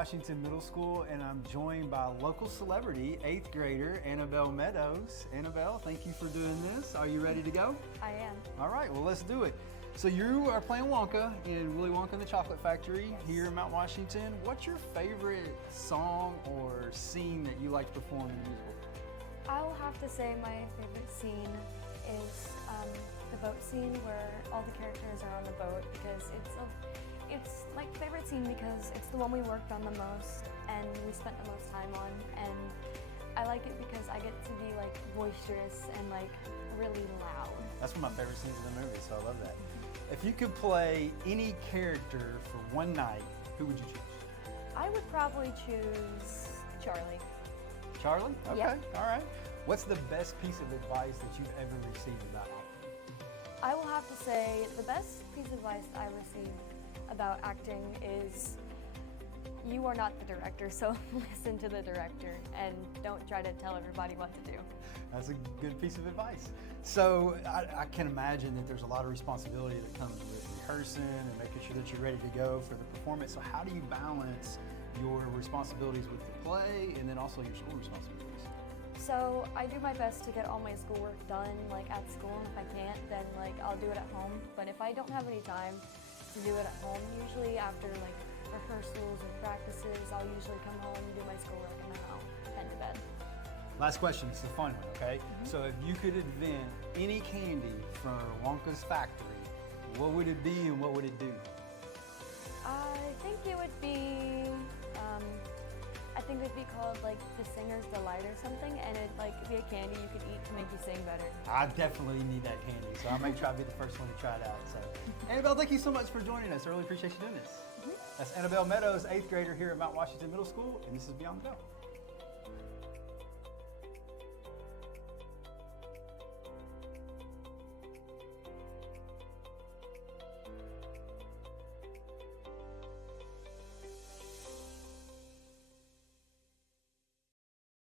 Washington Middle School, and I'm joined by local celebrity, 8th grader Annabelle Meadows. Annabelle, thank you for doing this. Are you ready to go? I am. All right, well, let's do it. So you are playing Wonka in Willy Wonka and the Chocolate Factory here in Mount Washington. What's your favorite song or scene that you like to perform in the musical? I will have to say my favorite scene is the boat scene where all the characters are on the boat, because it's my favorite scene because it's the one we worked on the most and we spent the most time on, and I like it because I get to be like boisterous and like really loud. That's one of my favorite scenes in the movie, so I love that. If you could play any character for one night, who would you choose? I would probably choose Charlie. Charlie? Okay, Yeah. All right. What's the best piece of advice that you've ever received about acting? I will have to say the best piece of advice I received about acting is you are not the director, so listen to the director and don't try to tell everybody what to do. That's a good piece of advice. So I can imagine that there's a lot of responsibility that comes with rehearsing and making sure that you're ready to go for the performance. So how do you balance your responsibilities with the play and then also your school responsibilities? So I do my best to get all my schoolwork done like at school, and if I can't, then like I'll do it at home. But if I don't have any time to do it at home, usually after like rehearsals or practices, I'll usually come home, do my schoolwork, and then I'll head to bed. Last question, it's a fun one, okay? So if you could invent any candy from Wonka's factory, what would it be and what would it do? I think it would be, called like the Singer's Delight or something, and it'd like be a candy you could eat to make you sing better. I definitely need that candy, so I'll make sure I be the first one to try it out. So, Annabelle, thank you so much for joining us. I really appreciate you doing this. That's Annabelle Meadows, 8th grader here at Mount Washington Middle School, and this is Beyond the Bell.